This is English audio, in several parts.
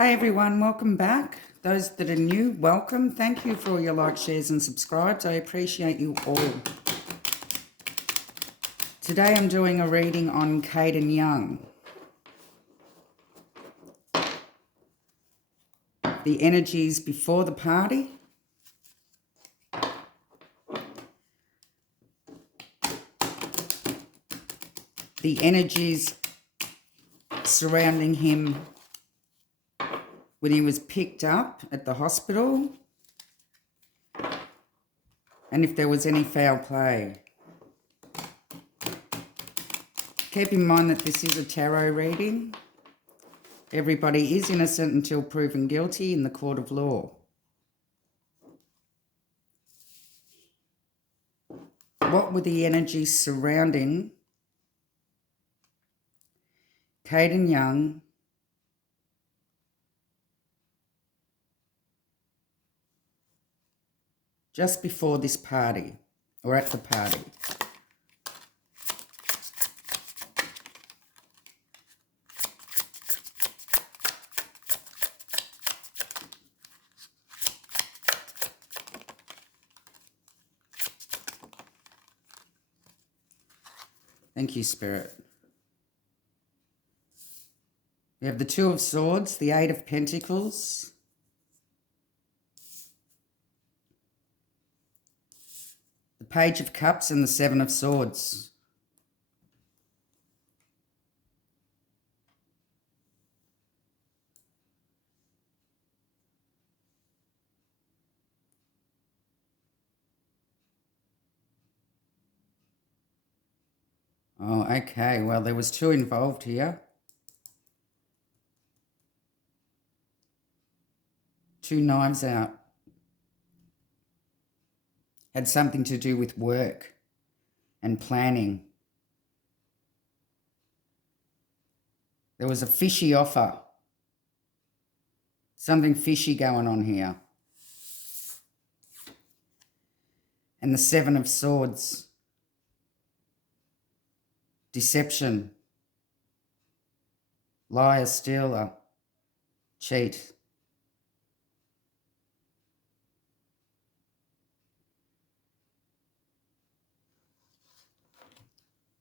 Hi everyone, welcome back. Those that are new, welcome. Thank you for all your likes, shares and subscribes. I appreciate you all. Today I'm doing a reading on Caden Young. The energies before the party. The energies surrounding him when he was picked up at the hospital, and if there was any foul play. Keep in mind that this is a tarot reading. Everybody is innocent until proven guilty in the court of law. What were the energies surrounding Caden Young just before this party, or at the party? Thank you, Spirit. We have the Two of Swords, the Eight of Pentacles, the Page of Cups, and the Seven of Swords. Oh, okay. Well, there was two involved here. Two knives out. Had something to do with work and planning. There was a fishy offer. Something fishy going on here. And the Seven of Swords. Deception. Liar, stealer, cheat.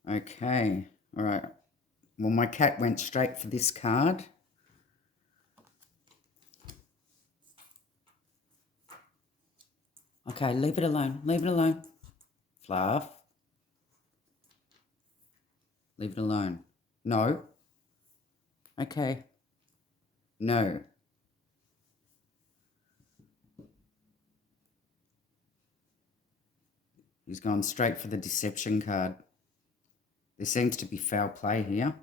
Okay, all right. Well, my cat went straight for this card. Okay, leave it alone. Leave it alone. Fluff. Leave it alone. No. Okay. No. He's gone straight for the deception card. There seems to be foul play here.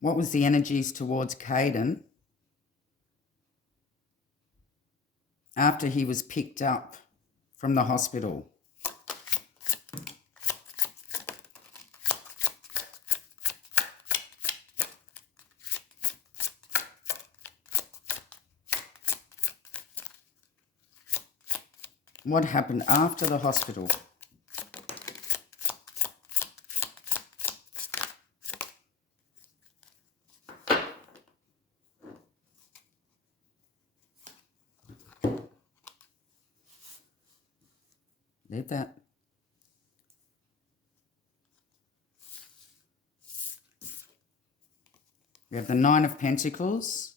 What was the energies towards Caden after he was picked up from the hospital? What happened after the hospital? Leave that. We have the Nine of Pentacles.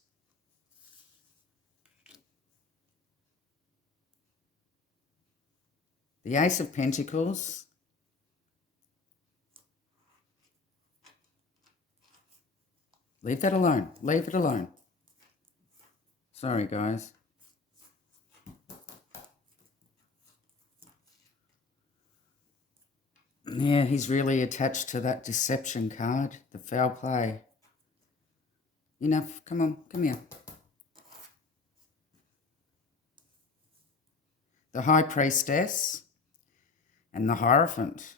The Ace of Pentacles. Leave that alone. Leave it alone. Sorry, guys. Yeah, he's really attached to that deception card, the foul play. Enough. Come on, come here. The High Priestess and the Hierophant.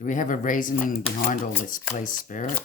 Do we have a reasoning behind all this, please, Spirit?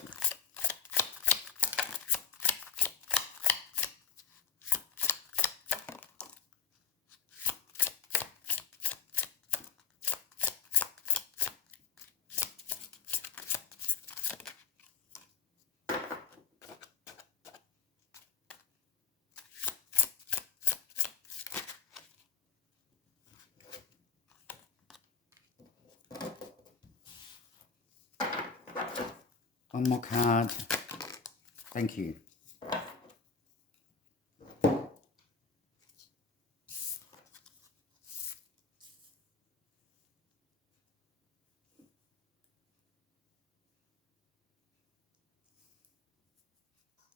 One more card. Thank you.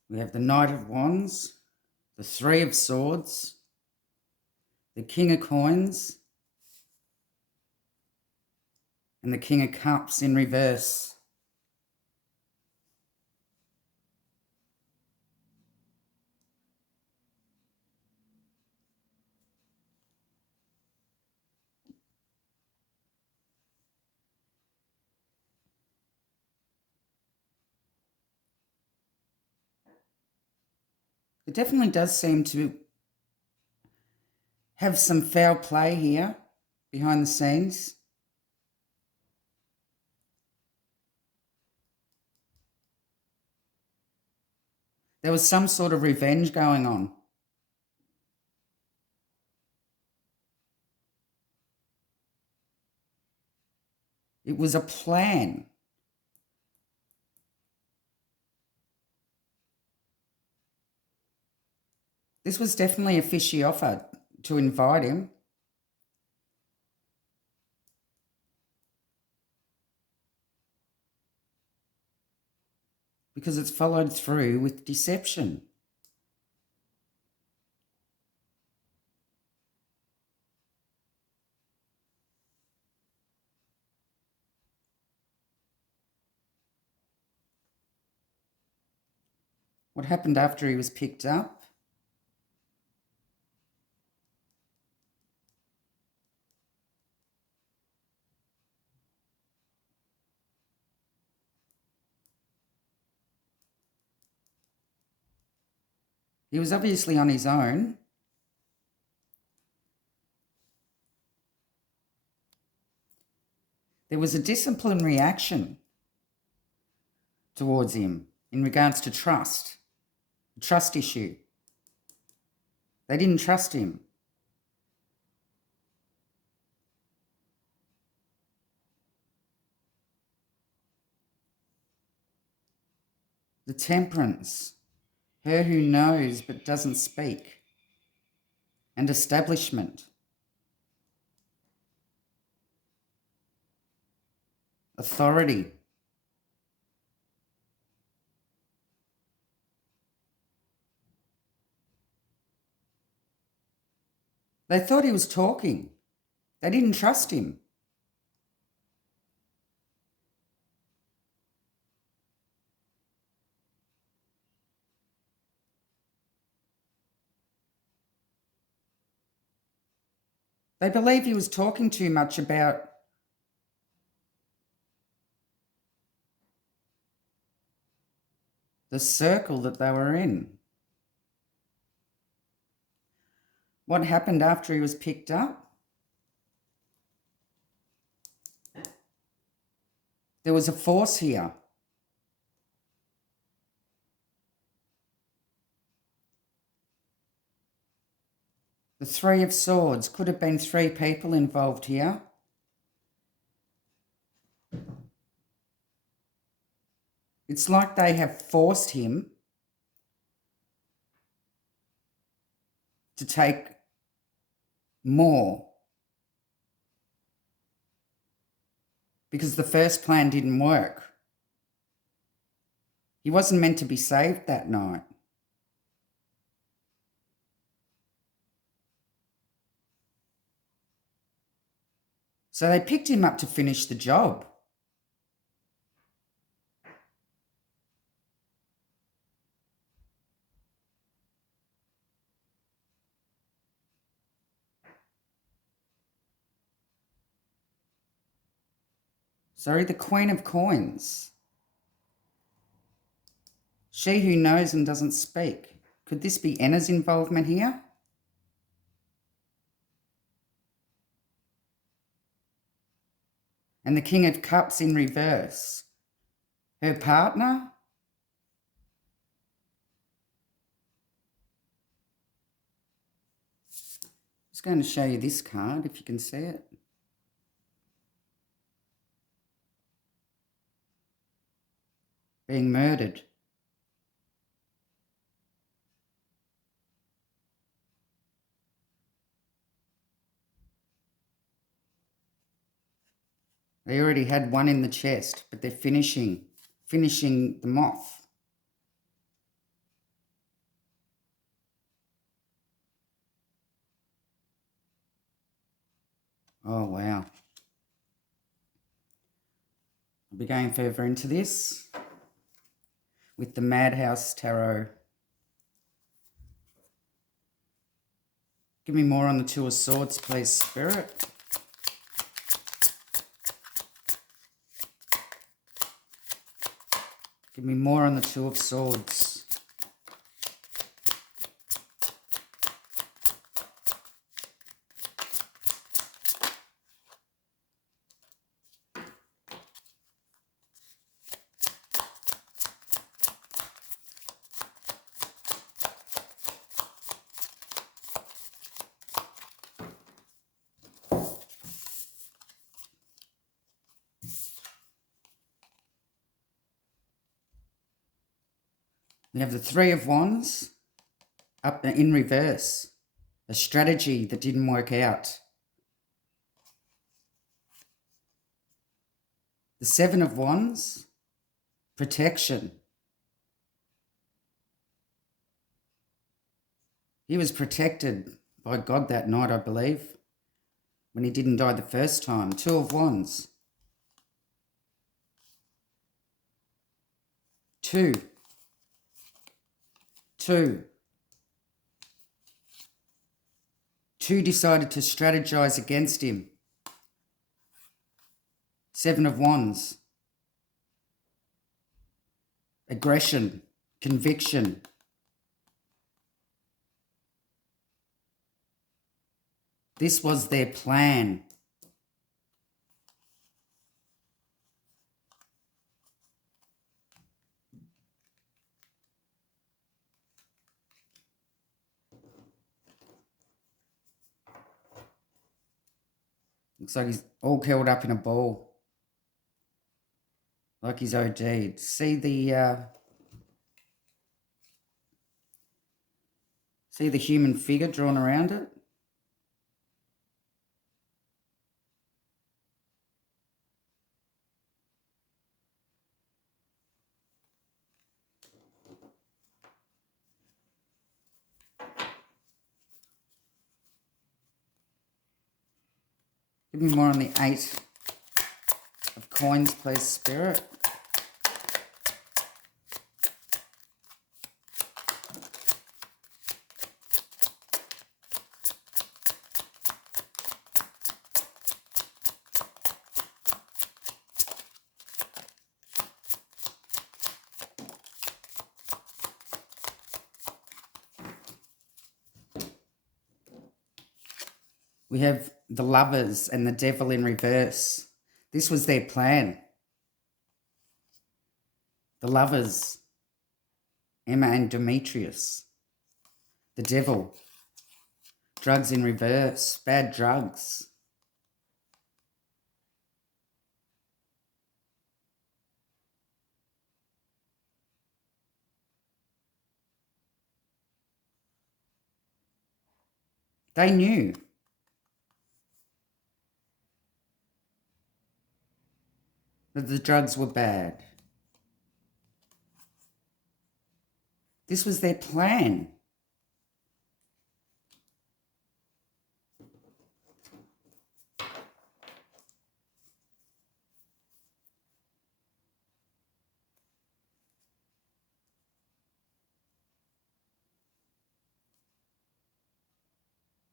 We have the Knight of Wands, the Three of Swords, the King of Coins, and the King of Cups in reverse. It definitely does seem to have some foul play here behind the scenes. There was some sort of revenge going on. It was a plan. This was definitely a fishy offer to invite him. Because it's followed through with deception. What happened after he was picked up? He was obviously on his own. There was a disciplinary action towards him in regards to trust, a trust issue. They didn't trust him. The Temperance, her who knows but doesn't speak, and establishment. Authority. They thought he was talking. They didn't trust him. They believed he was talking too much about the circle that they were in. What happened after he was picked up? There was a force here. The Three of Swords. Could have been three people involved here. It's like they have forced him to take more because the first plan didn't work. He wasn't meant to be saved that night. So they picked him up to finish the job. Sorry, the Queen of Coins. She who knows and doesn't speak. Could this be Anna's involvement here? And the King of Cups in reverse. Her partner? I'm just going to show you this card if you can see it. Being murdered. They already had one in the chest, but they're finishing them off. Oh, wow. I'll be going further into this with the Madhouse Tarot. Give me more on the Two of Swords, please, Spirit. Give me more on the Two of Swords. We have the Three of Wands up in reverse. A strategy that didn't work out. The Seven of Wands, protection. He was protected by God that night, I believe, when he didn't die the first time. Two of Wands. Two. Two decided to strategize against him. Seven of Wands. Aggression, conviction. This was their plan. Looks like he's all curled up in a ball. Like he's OD'd. See the human figure drawn around it? Give me more on the Eight of Coins, please, Spirit. We have the Lovers and the Devil in reverse. This was their plan. The Lovers, Emma and Demetrius. The Devil, drugs in reverse, bad drugs. They knew. That the drugs were bad. This was their plan.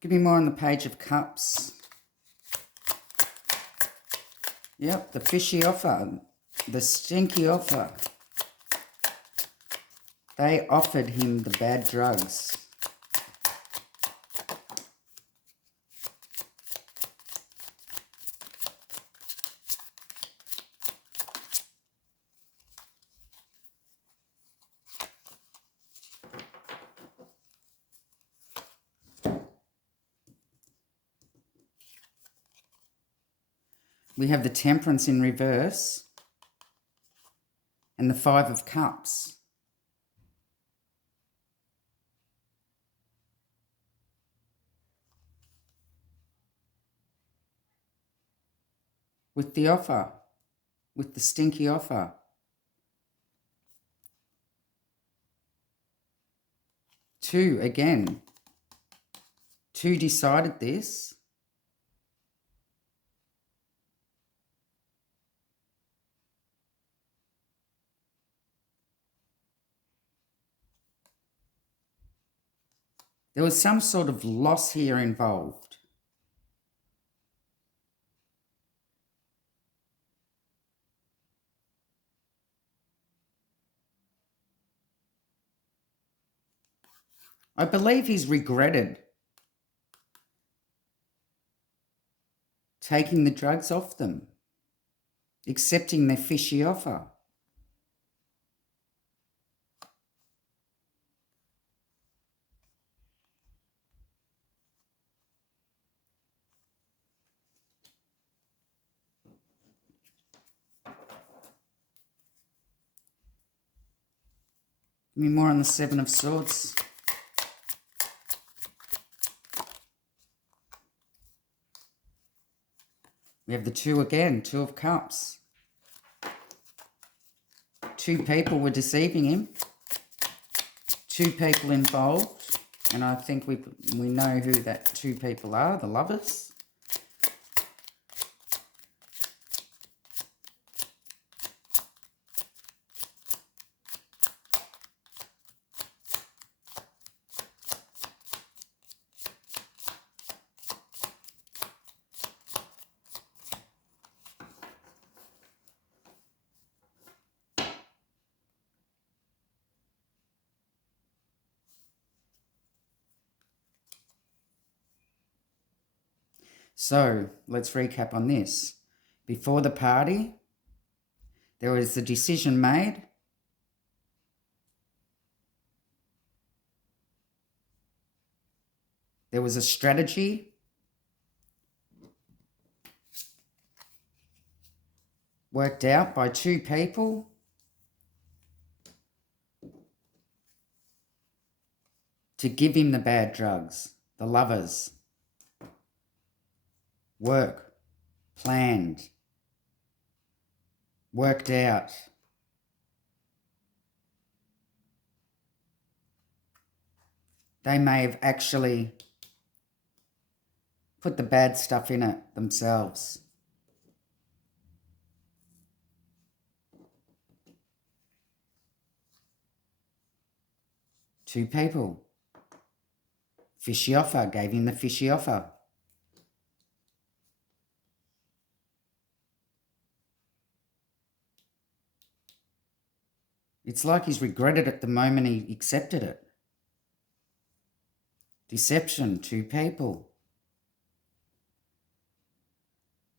Give me more on the Page of Cups. Yep, the fishy offer, the stinky offer. They offered him the bad drugs. We have the Temperance in reverse and the Five of Cups. With the offer, with the stinky offer. Two, again. Two decided this. There was some sort of loss here involved. I believe he's regretted taking the drugs off them, accepting their fishy offer. Give me more on the Seven of Swords. We have the Two again, Two of Cups. Two people were deceiving him. Two people involved. And I think we know who that two people are, the lovers. So let's recap on this. Before the party, there was a decision made. There was a strategy. Worked out by two people. To give him the bad drugs, the lovers. Work, planned, worked out. They may have actually put the bad stuff in it themselves. Two people. Fishy offer, gave him the fishy offer. It's like he's regretted it the moment he accepted it. Deception, two people.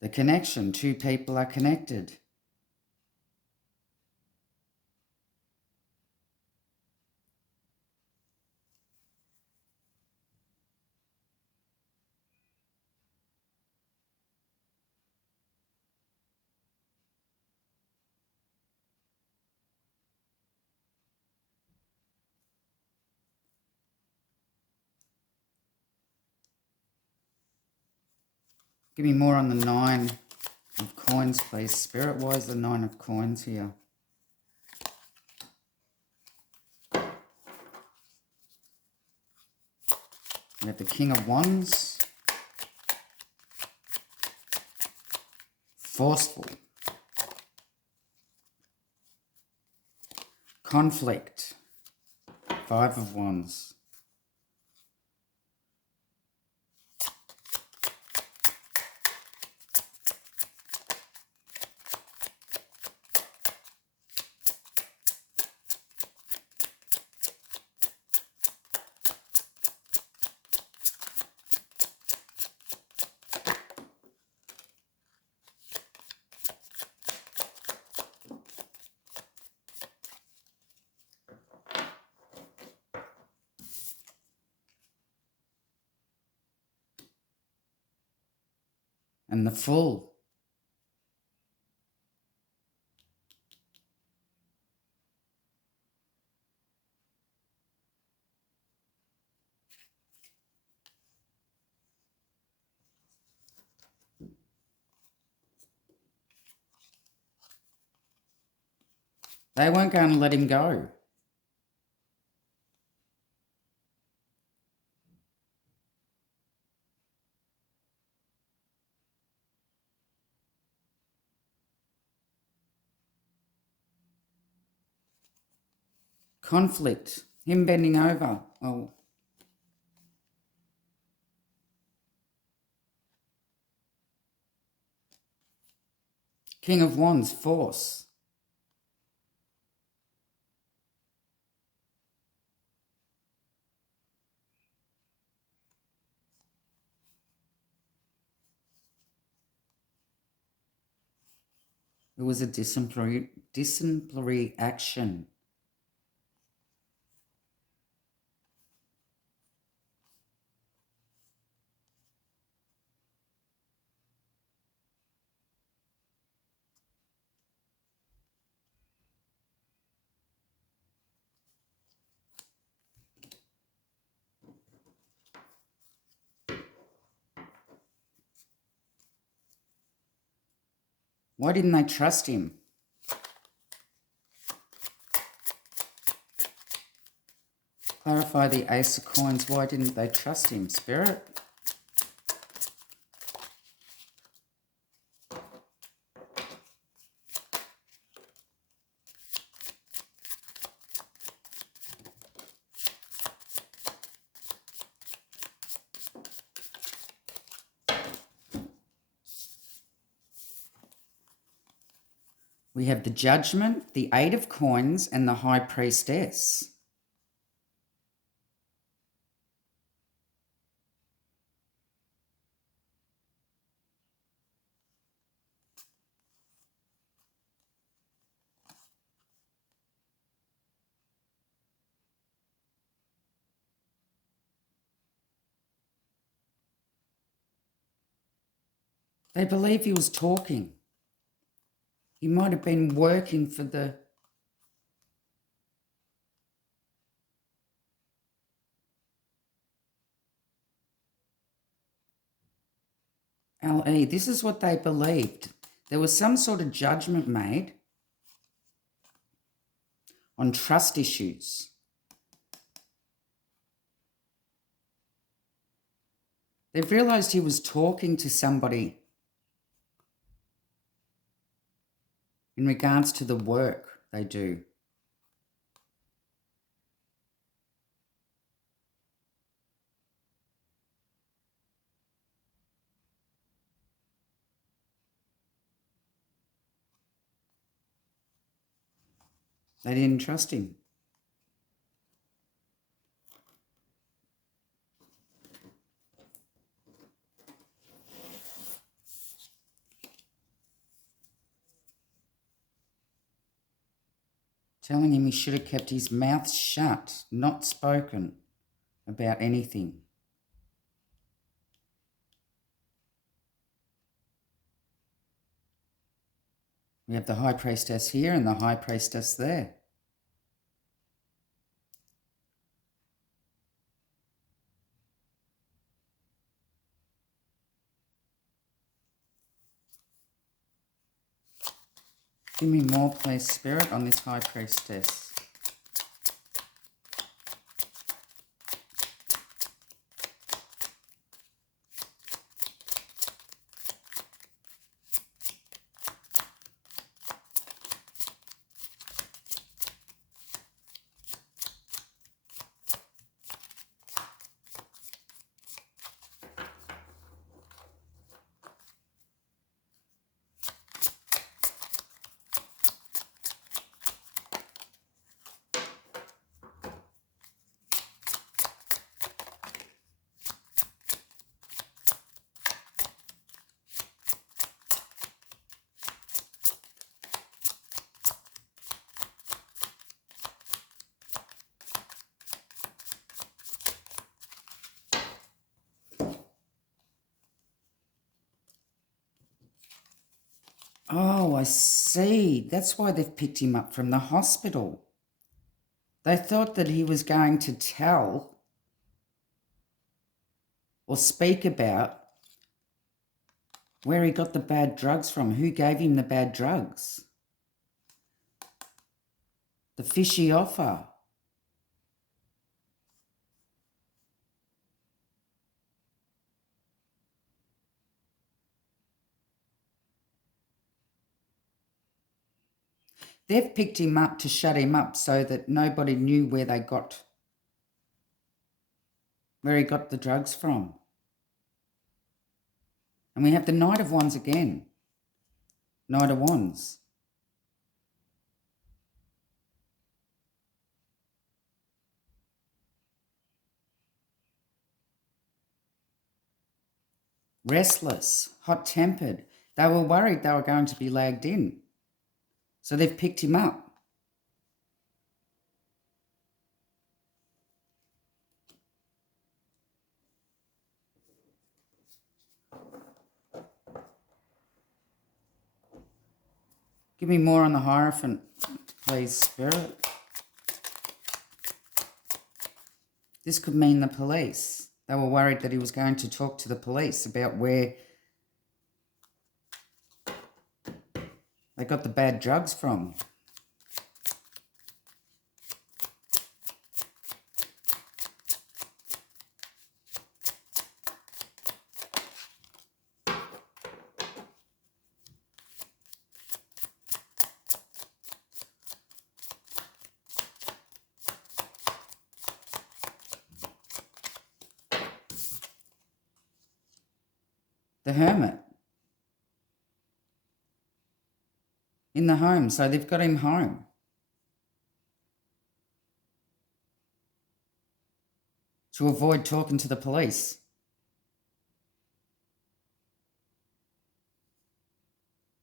The connection, two people are connected. Give me more on the Nine of Coins, please. Spirit, why is the Nine of Coins here? We have the King of Wands. Forceful. Conflict. Five of Wands. and the Fool. They weren't going to let him go. Conflict. Him bending over. Oh. King of Wands. Force. It was a disciplinary action. Why didn't they trust him? Clarify the Ace of Coins. Why didn't they trust him, Spirit? We have the Judgment, the Eight of Coins, and the High Priestess. They believe he was talking. He might have been working for the LE. This is what they believed. There was some sort of judgment made on trust issues. They've realised he was talking to somebody in regards to the work they do. They didn't trust him. Telling him he should have kept his mouth shut, not spoken about anything. We have the High Priestess here and the High Priestess there. Give me more, please, Spirit, on this High Priestess. Oh, I see. That's why they've picked him up from the hospital. They thought that he was going to tell or speak about where he got the bad drugs from, who gave him the bad drugs. The fishy offer. They've picked him up to shut him up so that nobody knew where he got the drugs from. And we have the Knight of Wands again. Knight of Wands. Restless, hot-tempered. They were worried they were going to be lagged in. So they've picked him up. Give me more on the Hierophant, please, Spirit. This could mean the police. They were worried that he was going to talk to the police about where they got the bad drugs from. The Hermit. In the home, so they've got him home. To avoid talking to the police.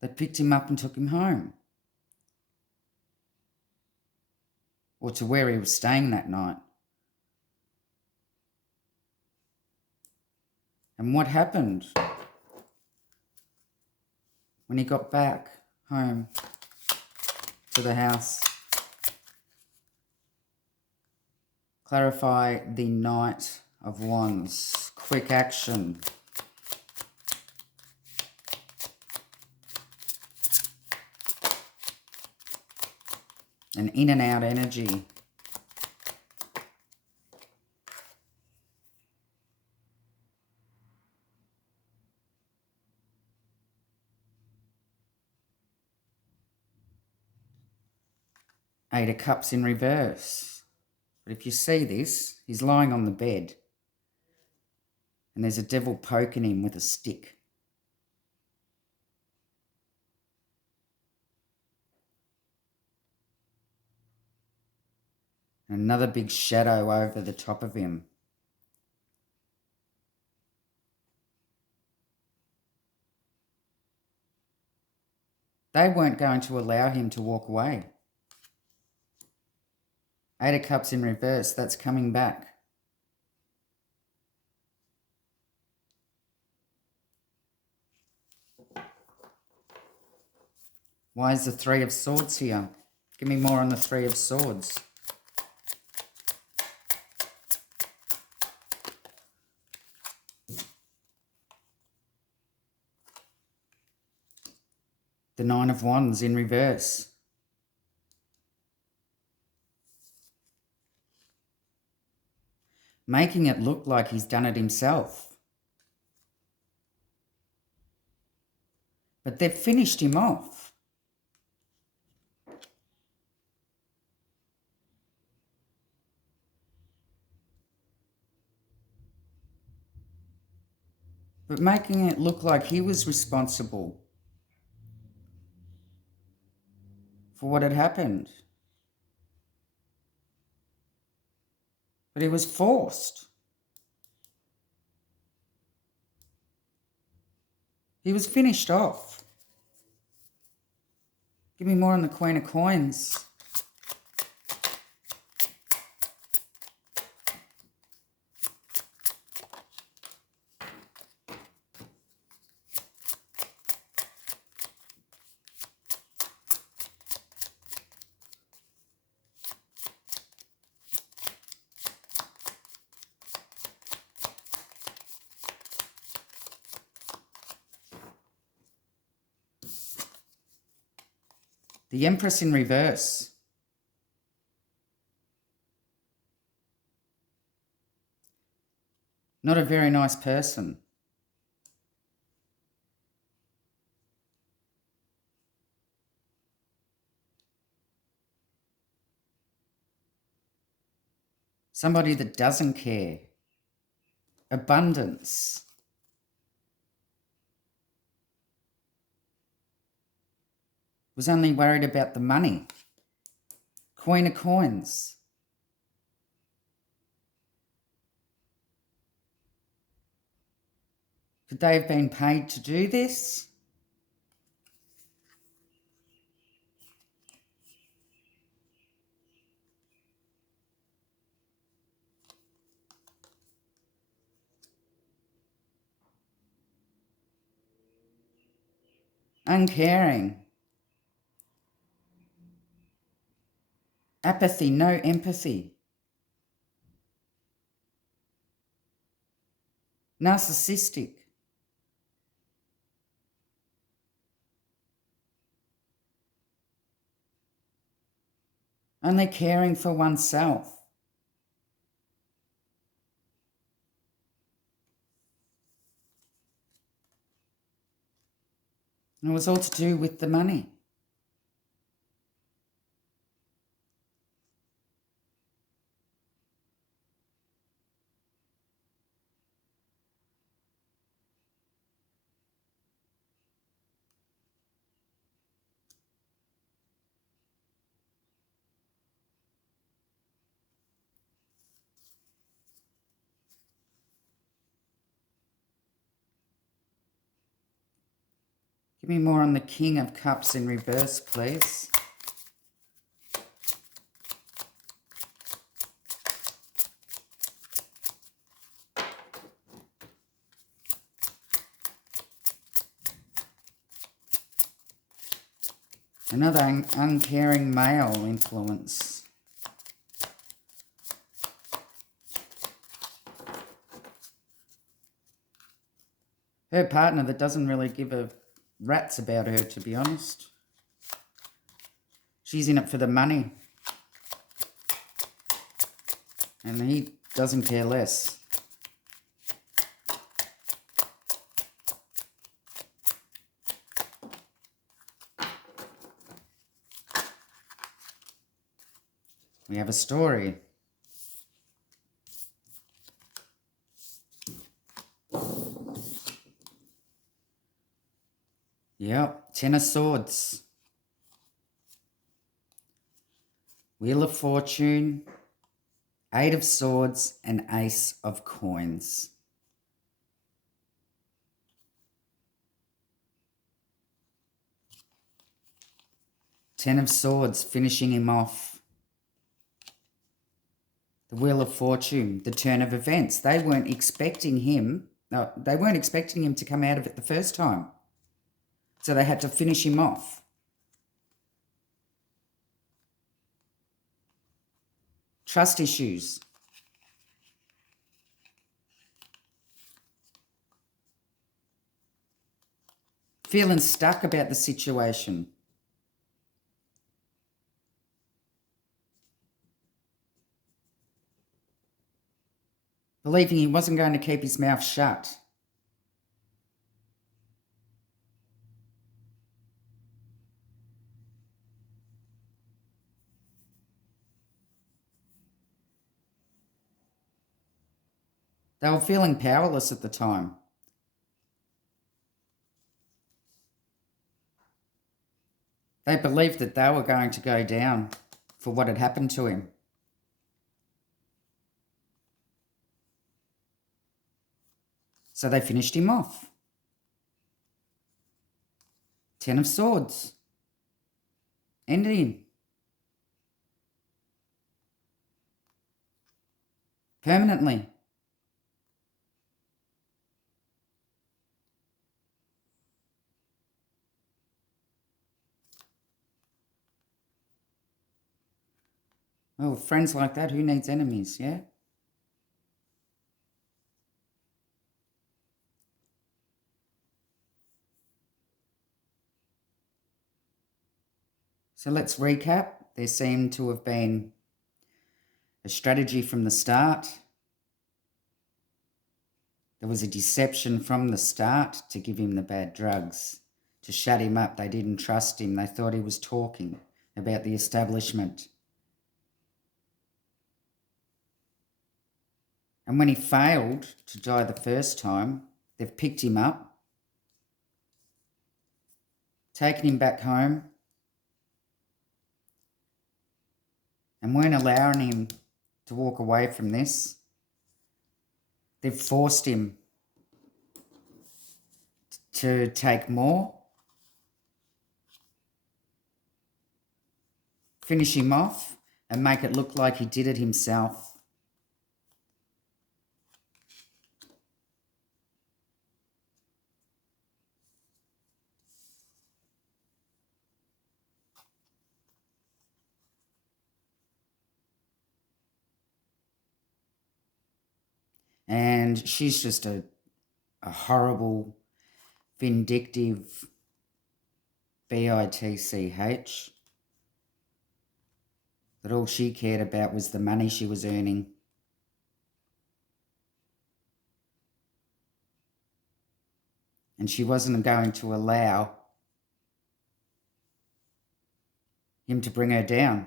They picked him up and took him home. Or to where he was staying that night. And what happened when he got back home to the house? Clarify the Knight of Wands. Quick action. An in and out energy. Eight of Cups in reverse. But if you see this, he's lying on the bed and there's a devil poking him with a stick. And another big shadow over the top of him. They weren't going to allow him to walk away. Eight of Cups in reverse, that's coming back. Why is the Three of Swords here? Give me more on the Three of Swords. The Nine of Wands in reverse. Making it look like he's done it himself. But they've finished him off. But making it look like he was responsible for what had happened. But he was forced. He was finished off. Give me more on the Queen of Coins. The Empress in reverse. Not a very nice person. Somebody that doesn't care. Abundance. Was only worried about the money. Queen of coins. Could they have been paid to do this? Uncaring. Apathy, no empathy. Narcissistic. Only caring for oneself. And it was all to do with the money. Give me more on the King of Cups in reverse, please. Another uncaring male influence. Her partner that doesn't really give a rat's about her, to be honest. She's in it for the money. And he doesn't care less. We have a story. Yep, Ten of Swords. Wheel of Fortune, Eight of Swords, and Ace of Coins. Ten of Swords, finishing him off. The Wheel of Fortune, the turn of events. They weren't expecting him. No, they weren't expecting him to come out of it the first time. So they had to finish him off. Trust issues. Feeling stuck about the situation. Believing he wasn't going to keep his mouth shut. They were feeling powerless at the time. They believed that they were going to go down for what had happened to him. So they finished him off. Ten of Swords. Ended him. Permanently. Well, friends like that, who needs enemies, yeah? So let's recap. There seemed to have been a strategy from the start. There was a deception from the start to give him the bad drugs, to shut him up. They didn't trust him. They thought he was talking about the establishment. And when he failed to die the first time, they've picked him up, taken him back home, and weren't allowing him to walk away from this. They've forced him to take more, finish him off, and make it look like he did it himself. And she's just a horrible, vindictive bitch that all she cared about was the money she was earning. And she wasn't going to allow him to bring her down.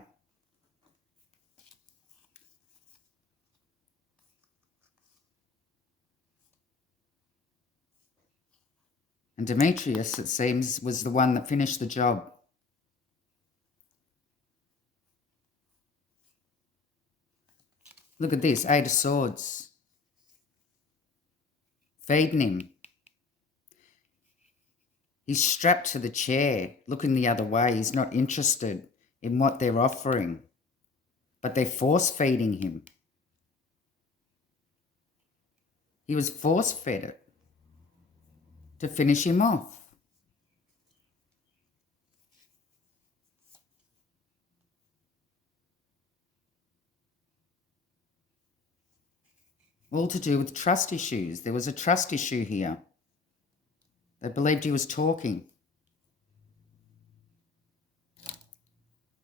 And Demetrius, it seems, was the one that finished the job. Look at this, 8 of Swords. Feeding him. He's strapped to the chair, looking the other way. He's not interested in what they're offering. But they're force-feeding him. He was force-fed it to finish him off. All to do with trust issues. There was a trust issue here. They believed he was talking.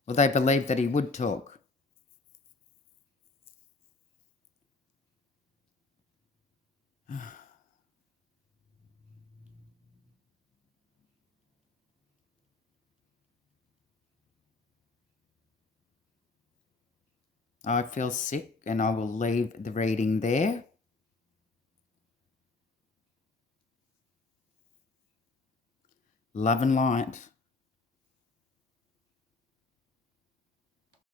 Or they believed that he would talk. I feel sick, and I will leave the reading there. Love and light.